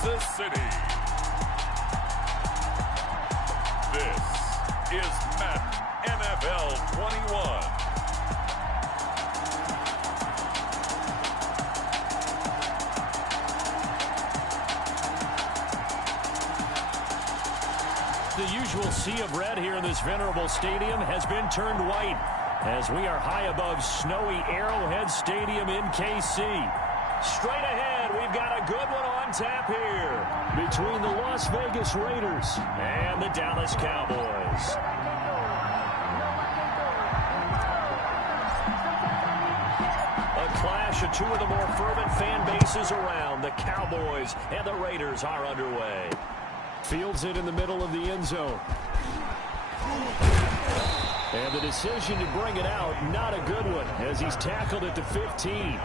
Kansas City. This is Madden NFL 21. The usual sea of red here in this venerable stadium has been turned white as we are high above snowy Arrowhead Stadium in KC. Straight ahead, we've got a good one on tap here between the Las Vegas Raiders and the Dallas Cowboys. A clash of two of the more fervent fan bases around. The Cowboys and the Raiders are underway. Fields it in the middle of the end zone. And the decision to bring it out, not a good one, as he's tackled at the 15.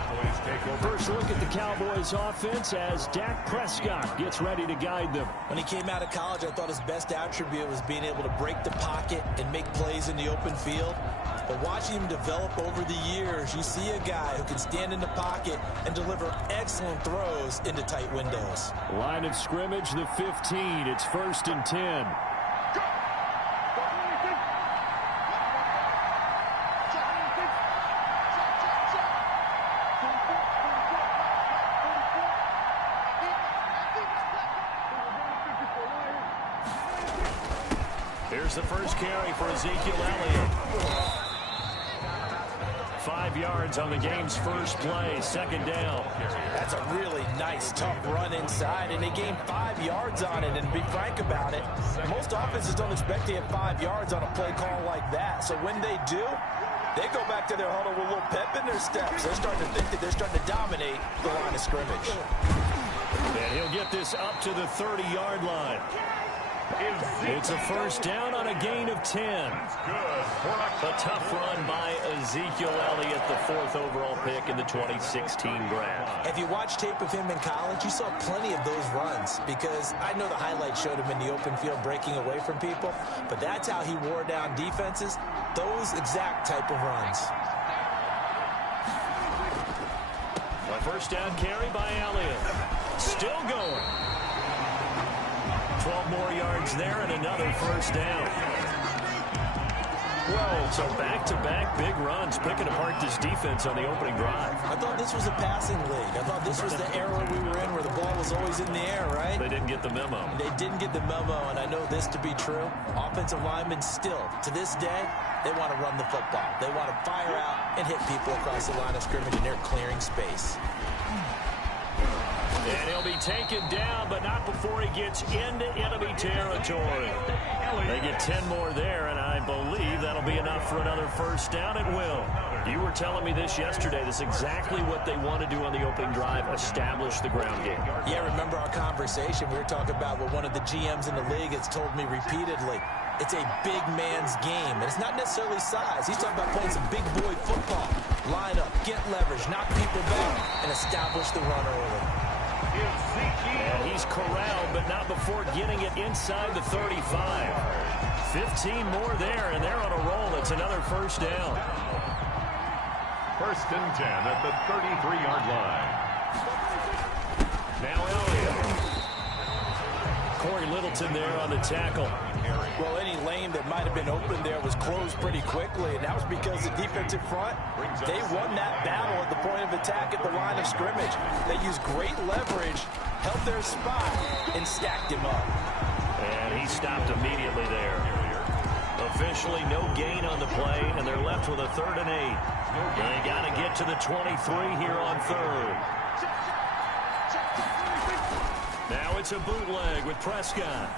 First look at the Cowboys offense as Dak Prescott gets ready to guide them. When he came out of college, I thought his best attribute was being able to break the pocket and make plays in the open field. But watching him develop over the years, you see a guy who can stand in the pocket and deliver excellent throws into tight windows. Line of scrimmage, the 15. It's 1st and 10. Here's the first carry for Ezekiel Elliott. 5 yards on the game's first play, 2nd down. That's a really nice, tough run inside, and they gained 5 yards on it. And to be frank about it, most offenses don't expect to have 5 yards on a play call like that. So when they do, they go back to their huddle with a little pep in their steps. They're starting to think that they're starting to dominate the line of scrimmage. And he'll get this up to the 30-yard line. It's a 1st down on a gain of 10. A tough run by Ezekiel Elliott, the 4th overall pick in the 2016 draft. If you watch tape of him in college, you saw plenty of those runs, because I know the highlights showed him in the open field breaking away from people, but that's how he wore down defenses, those exact type of runs. A 1st down carry by Elliott. Still going. 12 more yards there and another 1st down. Whoa, so back-to-back big runs, picking apart this defense on the opening drive. I thought this was a passing league. I thought this was the era we were in where the ball was always in the air, right? They didn't get the memo. They didn't get the memo, and I know this to be true. Offensive linemen still, to this day, they want to run the football. They want to fire out and hit people across the line of scrimmage, and they're clearing space. And he'll be taken down, but not before he gets into enemy territory. They get 10 more there, and I believe that'll be enough for another 1st down. It will. You were telling me this yesterday. This is exactly what they want to do on the opening drive, establish the ground game. Yeah, remember our conversation? We were talking about what one of the GMs in the league has told me repeatedly. It's a big man's game, and it's not necessarily size. He's talking about playing some big boy football. Line up, get leverage, knock people back, and establish the run early. And he's corralled, but not before getting it inside the 35. 15 more there, and they're on a roll. It's another 1st down. 1st and 10 at the 33-yard line. Now Elliott. Corey Littleton there on the tackle. Well, any lane that might have been open there was closed pretty quickly, and that was because the defensive front, they won that battle at the point of attack at the line of scrimmage. They used great leverage, held their spot, and stacked him up. And he stopped immediately there. Officially no gain on the play, and they're left with a 3rd and 8. They got to get to the 23 here on 3rd. Now it's a bootleg with Prescott.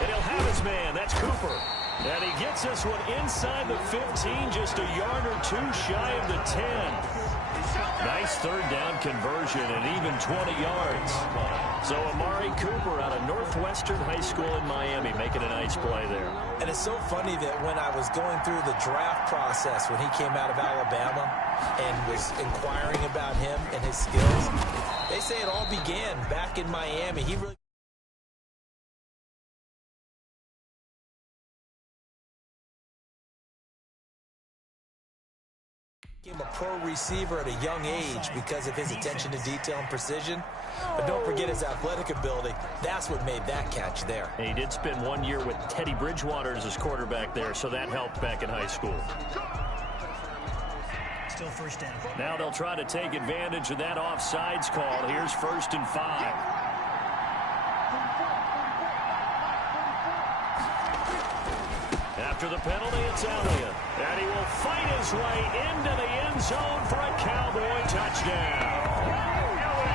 And he'll have his man. That's Cooper. And he gets this one inside the 15, just a yard or 2 shy of the 10. Nice 3rd down conversion and even 20 yards. So Amari Cooper out of Northwestern High School in Miami making a nice play there. And it's so funny that when I was going through the draft process when he came out of Alabama and was inquiring about him and his skills, they say it all began back in Miami. He really became a pro receiver at a young age because of his attention to detail and precision. but don't forget his athletic ability. That's what made that catch there. And he did spend 1 year with Teddy Bridgewater as his quarterback there, so that helped back in high school. Still first down. Now they'll try to take advantage of that offsides call. Here's 1st and 5. After the penalty, it's Elliott. And he will fight his way into the end zone for a Cowboy touchdown.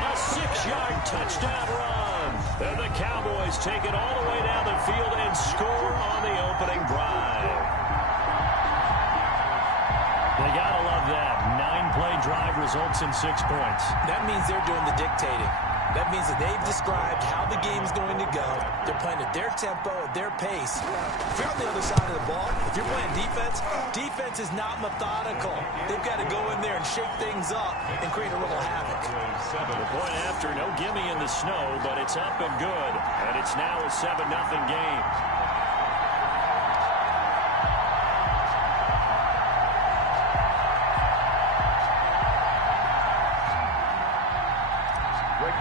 A 6-yard touchdown run. And the Cowboys take it all the way down the field and score on the opening drive. They gotta love that. 9-play drive results in 6 points. That means they're doing the dictating. That means that they've described how the game's going to go. They're playing at their tempo, at their pace. If you're on the other side of the ball, if you're playing defense, defense is not methodical. They've got to go in there and shake things up and create a little havoc. The point after, no gimme in the snow, but it's up and good. And it's now a 7-0 game.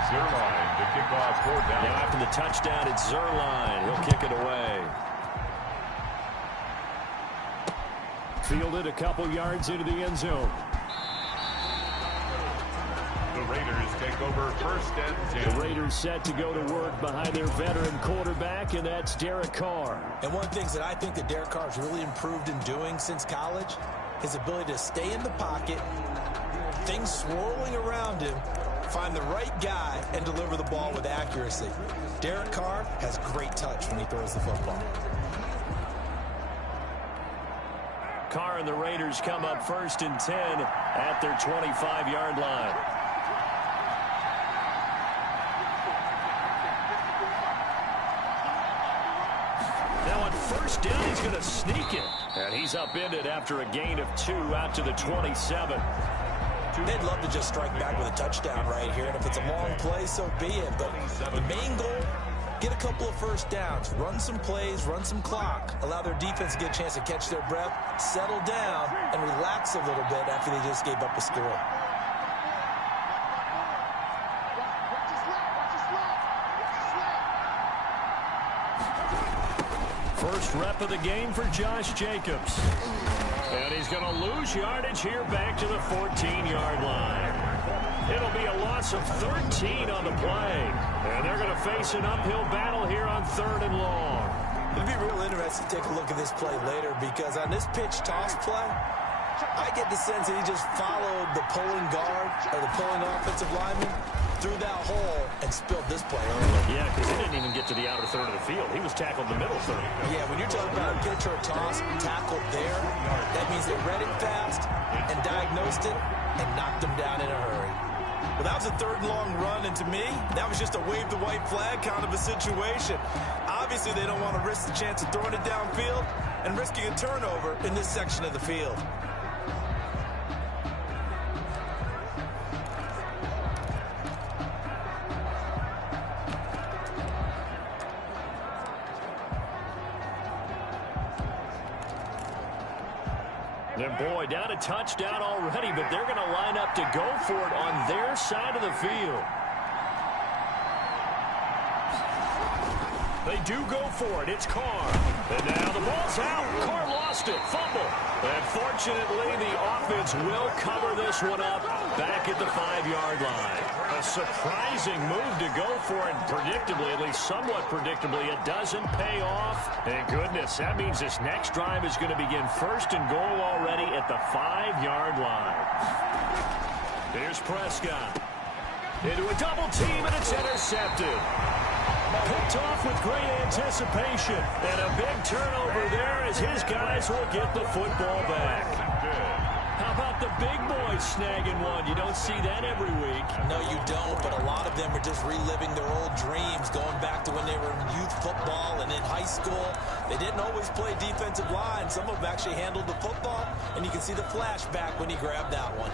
Zerline to kick off 4th down. Now after the touchdown, it's Zerline. He'll kick it away. Fielded a couple yards into the end zone. The Raiders take over 1st and 10. The Raiders set to go to work behind their veteran quarterback, and that's Derek Carr. And one of the things that I think that Derek Carr has really improved in doing since college, his ability to stay in the pocket, things swirling around him, find the right guy, and deliver the ball with accuracy. Derek Carr has great touch when he throws the football. Carr and the Raiders come up 1st and 10 at their 25-yard line. Now on 1st down, he's going to sneak it. And he's upended after a gain of 2 out to the 27. They'd love to just strike back with a touchdown right here, and if it's a long play, so be it. But the main goal, get a couple of 1st downs, run some plays, run some clock, allow their defense to get a chance to catch their breath, settle down, and relax a little bit after they just gave up a score. First rep of the game for Josh Jacobs. And he's going to lose yardage here back to the 14-yard line. It'll be a loss of 13 on the play. And they're going to face an uphill battle here on 3rd and long. It'll be real interesting to take a look at this play later, because on this pitch toss play, I get the sense that he just followed the pulling guard or the pulling offensive lineman through that hole and spilled this play early. Yeah, because he didn't even get to the outer third of the field. He was tackled in the middle third. Yeah, when you're talking about a pitch or a toss tackled there, that means they read it fast and diagnosed it and knocked him down in a hurry. Well, that was a 3rd and long run, and to me, that was just a wave the white flag kind of a situation. Obviously, they don't want to risk the chance of throwing it downfield and risking a turnover in this section of the field. And boy, down a touchdown already, but they're going to line up to go for it on their side of the field. They do go for it. It's Carr. And now the ball's out. Carr lost it. Fumble. And fortunately, the offense will cover this one up back at the 5-yard line. A surprising move to go for it. Predictably, at least somewhat predictably, it doesn't pay off. Thank goodness. That means this next drive is going to begin 1st and goal already at the 5-yard line. Here's Prescott. Into a double team, and it's intercepted. Picked off with great anticipation. And a big turnover there as his guys will get the football back. How about the big boys snagging one? You don't see that every week. No, you don't, but a lot of them are just reliving their old dreams, going back to when they were in youth football and in high school. They didn't always play defensive line. Some of them actually handled the football, and you can see the flashback when he grabbed that one.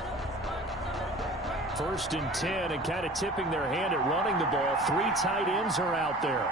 1st and 10, and kind of tipping their hand at running the ball. 3 tight ends are out there.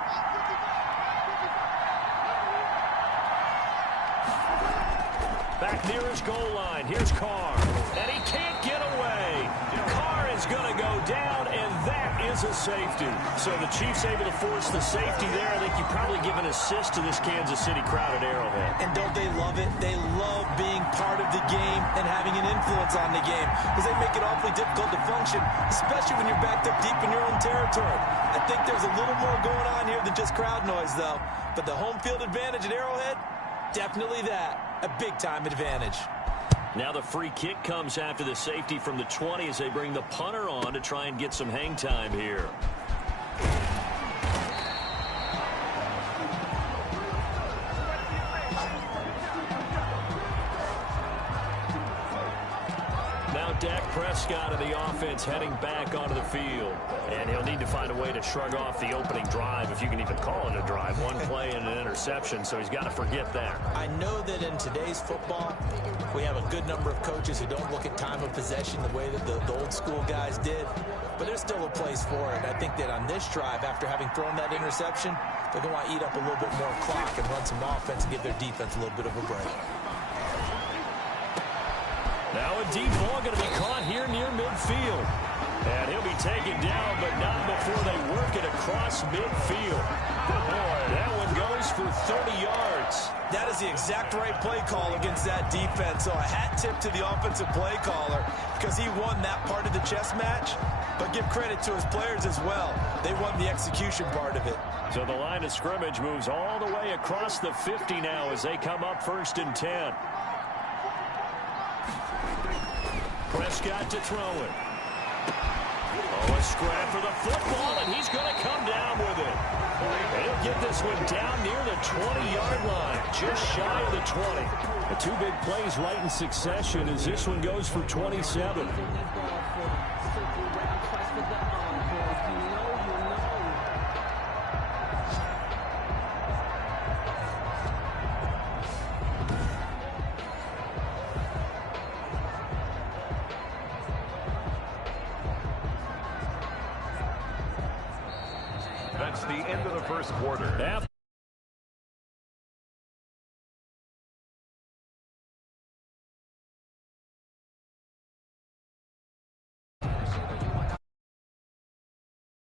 Back near his goal line. Here's Carr. And he can't get away. Carr is going to go down, and that is a safety. So the Chiefs able to force the safety there. I think you probably give an assist to this Kansas City crowd at Arrowhead. And don't they love it? They love being part of the game and having an influence on the game because they make it awfully difficult to function, especially when you're backed up deep in your own territory. I think there's a little more going on here than just crowd noise, though. But the home field advantage at Arrowhead, definitely that. A big-time advantage. Now the free kick comes after the safety from the 20 as they bring the punter on to try and get some hang time here. Now Dak Prescott of the offense heading back onto the field. And he'll need to find a way to shrug off the opening drive, if you can even call it a drive. One play and an interception, so he's got to forget that. I know that in today's football, we have a good number of coaches who don't look at time of possession the way that the old school guys did. But there's still a place for it. I think that on this drive, after having thrown that interception, they're going to want to eat up a little bit more clock and run some offense and give their defense a little bit of a break. Now a deep ball going to be caught here near midfield. And he'll be taken down, but not before they work it across midfield. Boy, that one goes for 30 yards. That is the exact right play call against that defense. So a hat tip to the offensive play caller because he won that part of the chess match. But give credit to his players as well. They won the execution part of it. So the line of scrimmage moves all the way across the 50 now as they come up 1st and 10. Prescott to throw it. Oh, a scrap for the football, and he's going to come down with it. And he'll get this one down near the 20-yard line, just shy of the 20. The two big plays right in succession as this one goes for 27. That's the end of the first quarter.